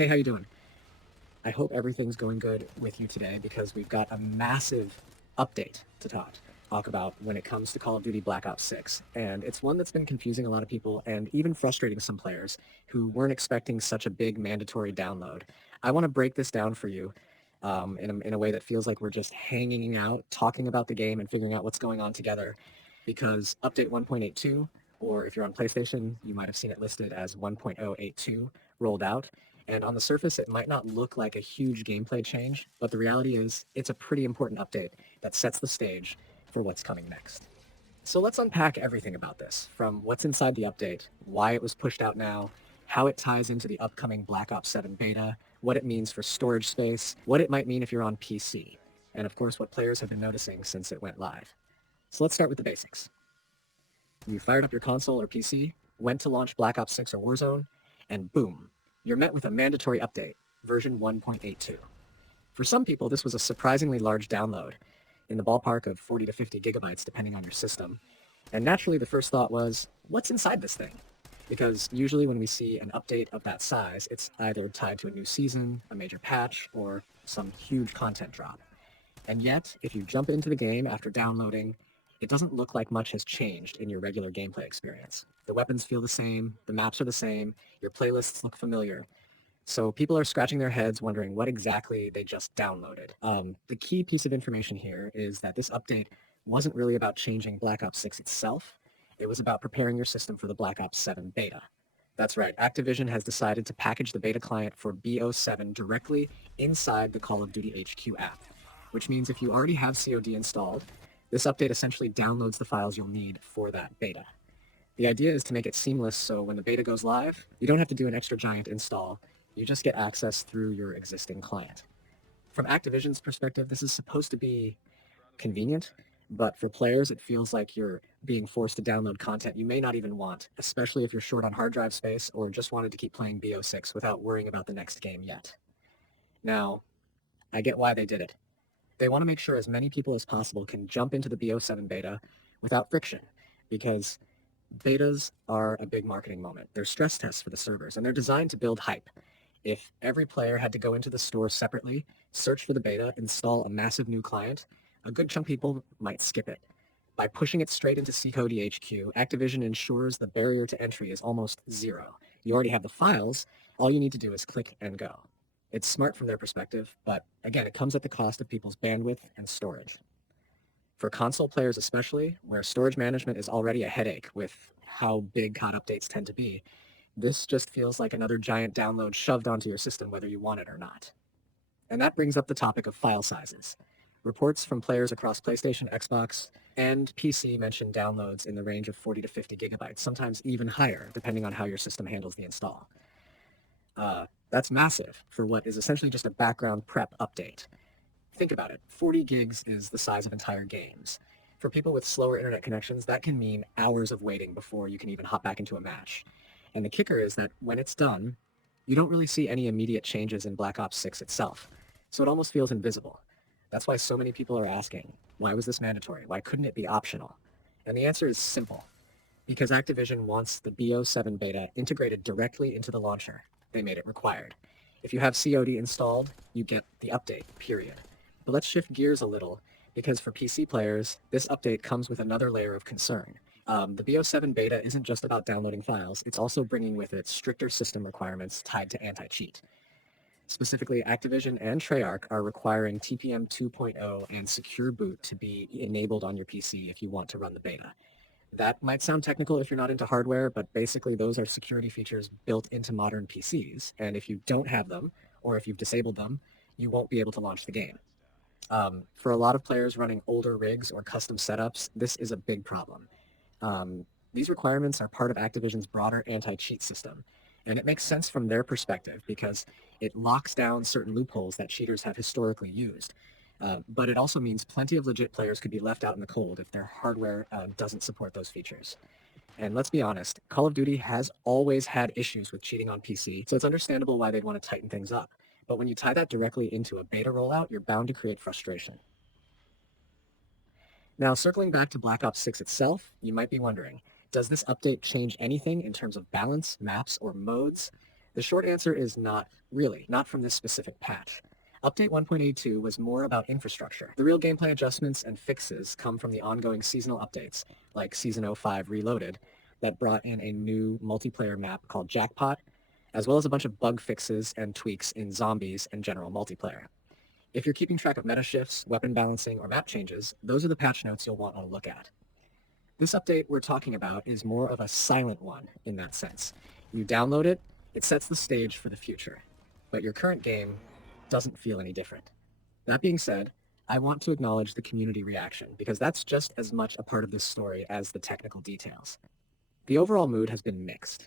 Hey, how you doing? I hope everything's going good with you today because we've got a massive update to talk about when it comes to Call of Duty Black Ops 6. And it's one that's been confusing a lot of people and even frustrating some players who weren't expecting such a big mandatory download. I want to break this down for you in a way that feels like we're just hanging out, talking about the game and figuring out what's going on together. Because update 1.82, or if you're on PlayStation, you might have seen it listed as 1.082, rolled out. And on the surface, it might not look like a huge gameplay change, but the reality is it's a pretty important update that sets the stage for what's coming next. So let's unpack everything about this, from what's inside the update, why it was pushed out now, how it ties into the upcoming Black Ops 7 beta, what it means for storage space, what it might mean if you're on PC, and of course what players have been noticing since it went live. So let's start with the basics. You fired up your console or PC, went to launch Black Ops 6 or Warzone, and boom, you're met with a mandatory update, version 1.82. For some people, this was a surprisingly large download, in the ballpark of 40 to 50 gigabytes depending on your system. And naturally, the first thought was, what's inside this thing? Because usually when we see an update of that size, it's either tied to a new season, a major patch, or some huge content drop. And yet, if you jump into the game after downloading, it doesn't look like much has changed in your regular gameplay experience. The weapons feel the same, the maps are the same, your playlists look familiar. So people are scratching their heads wondering what exactly they just downloaded. The key piece of information here is that this update wasn't really about changing Black Ops 6 itself. It was about preparing your system for the Black Ops 7 beta. That's right, Activision has decided to package the beta client for BO7 directly inside the Call of Duty HQ app, which means if you already have COD installed, this update essentially downloads the files you'll need for that beta. The idea is to make it seamless so when the beta goes live, you don't have to do an extra giant install. You just get access through your existing client. From Activision's perspective, this is supposed to be convenient, but for players, it feels like you're being forced to download content you may not even want, especially if you're short on hard drive space or just wanted to keep playing BO6 without worrying about the next game yet. Now, I get why they did it. They want to make sure as many people as possible can jump into the BO7 beta without friction, because betas are a big marketing moment. They're stress tests for the servers, and they're designed to build hype. If every player had to go into the store separately, search for the beta, install a massive new client, a good chunk of people might skip it. By pushing it straight into COD HQ, Activision ensures the barrier to entry is almost zero. You already have the files, all you need to do is click and go. It's smart from their perspective, but again, it comes at the cost of people's bandwidth and storage. For console players especially, where storage management is already a headache with how big COD updates tend to be, this just feels like another giant download shoved onto your system whether you want it or not. And that brings up the topic of file sizes. Reports from players across PlayStation, Xbox, and PC mention downloads in the range of 40 to 50 gigabytes, sometimes even higher, depending on how your system handles the install. That's massive for what is essentially just a background prep update. Think about it. 40 gigs is the size of entire games. For people with slower internet connections, that can mean hours of waiting before you can even hop back into a match. And the kicker is that when it's done, you don't really see any immediate changes in Black Ops 6 itself. So it almost feels invisible. That's why so many people are asking, why was this mandatory? Why couldn't it be optional? And the answer is simple. Because Activision wants the BO7 beta integrated directly into the launcher. They made it required. If you have COD installed, you get the update, period. But let's shift gears a little, because for PC players, this update comes with another layer of concern. The BO7 beta isn't just about downloading files, it's also bringing with it stricter system requirements tied to anti-cheat. Specifically, Activision and Treyarch are requiring TPM 2.0 and Secure Boot to be enabled on your PC if you want to run the beta. That might sound technical if you're not into hardware, but basically those are security features built into modern PCs, and if you don't have them, or if you've disabled them, you won't be able to launch the game. For a lot of players running older rigs or custom setups, this is a big problem. These requirements are part of Activision's broader anti-cheat system, and it makes sense from their perspective because it locks down certain loopholes that cheaters have historically used. But it also means plenty of legit players could be left out in the cold if their hardware doesn't support those features. And let's be honest, Call of Duty has always had issues with cheating on PC, so it's understandable why they'd want to tighten things up. But when you tie that directly into a beta rollout, you're bound to create frustration. Now, circling back to Black Ops 6 itself, you might be wondering, does this update change anything in terms of balance, maps, or modes? The short answer is not really, not from this specific patch. Update 1.82 was more about infrastructure. The real gameplay adjustments and fixes come from the ongoing seasonal updates, like Season 05 Reloaded, that brought in a new multiplayer map called Jackpot, as well as a bunch of bug fixes and tweaks in zombies and general multiplayer. If you're keeping track of meta shifts, weapon balancing, or map changes, those are the patch notes you'll want to look at. This update we're talking about is more of a silent one in that sense. You download it, it sets the stage for the future, but your current game doesn't feel any different. That being said, I want to acknowledge the community reaction, because that's just as much a part of this story as the technical details. The overall mood has been mixed.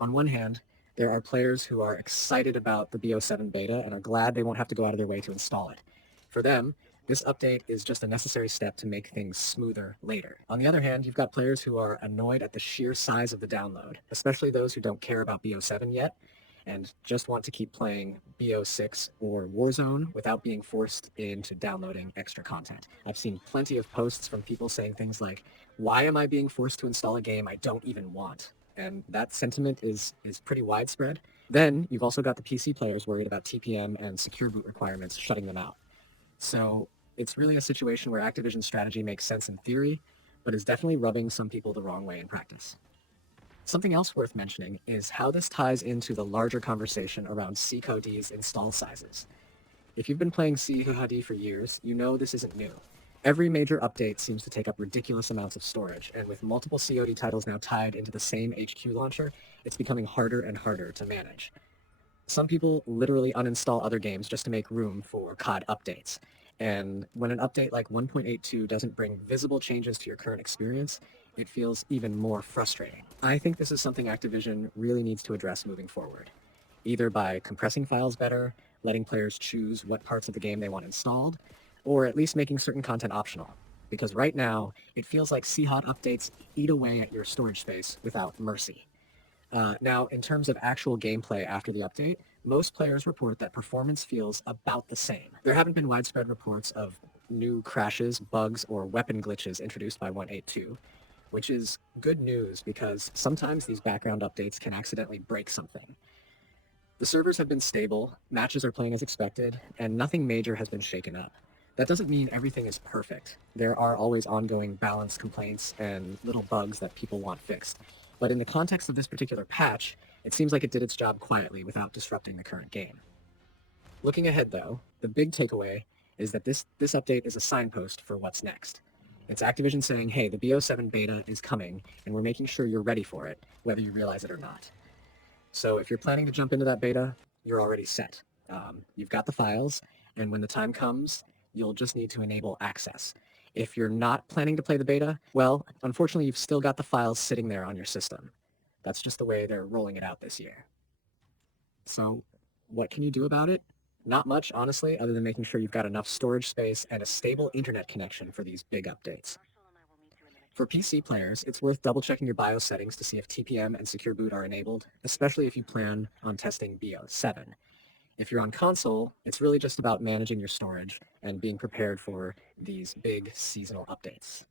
On one hand, there are players who are excited about the BO7 beta and are glad they won't have to go out of their way to install it. For them, this update is just a necessary step to make things smoother later. On the other hand, you've got players who are annoyed at the sheer size of the download, especially those who don't care about BO7 yet and just want to keep playing BO6 or Warzone without being forced into downloading extra content. I've seen plenty of posts from people saying things like, "Why am I being forced to install a game I don't even want?" And that sentiment is pretty widespread. Then you've also got the PC players worried about TPM and secure boot requirements shutting them out. So it's really a situation where Activision's strategy makes sense in theory, but is definitely rubbing some people the wrong way in practice. Something else worth mentioning is how this ties into the larger conversation around COD's install sizes. If you've been playing COD for years, you know this isn't new. Every major update seems to take up ridiculous amounts of storage, and with multiple COD titles now tied into the same HQ launcher, it's becoming harder and harder to manage. Some people literally uninstall other games just to make room for COD updates. And when an update like 1.82 doesn't bring visible changes to your current experience, it feels even more frustrating. I think this is something Activision really needs to address moving forward, either by compressing files better, letting players choose what parts of the game they want installed, or at least making certain content optional. Because right now, it feels like CHOD updates eat away at your storage space without mercy. Now, in terms of actual gameplay after the update, most players report that performance feels about the same. There haven't been widespread reports of new crashes, bugs, or weapon glitches introduced by 1.82, which is good news because sometimes these background updates can accidentally break something. The servers have been stable, matches are playing as expected, and nothing major has been shaken up. That doesn't mean everything is perfect. There are always ongoing balance complaints and little bugs that people want fixed. But in the context of this particular patch, it seems like it did its job quietly without disrupting the current game. Looking ahead though, the big takeaway is that this update is a signpost for what's next. It's Activision saying, hey, the BO7 beta is coming, and we're making sure you're ready for it, whether you realize it or not. So if you're planning to jump into that beta, you're already set. You've got the files, and when the time comes, you'll just need to enable access. If you're not planning to play the beta, well, unfortunately, you've still got the files sitting there on your system. That's just the way they're rolling it out this year. So what can you do about it? Not much, honestly, other than making sure you've got enough storage space and a stable internet connection for these big updates. For PC players, it's worth double-checking your BIOS settings to see if TPM and Secure Boot are enabled, especially if you plan on testing BO7. If you're on console, it's really just about managing your storage and being prepared for these big seasonal updates.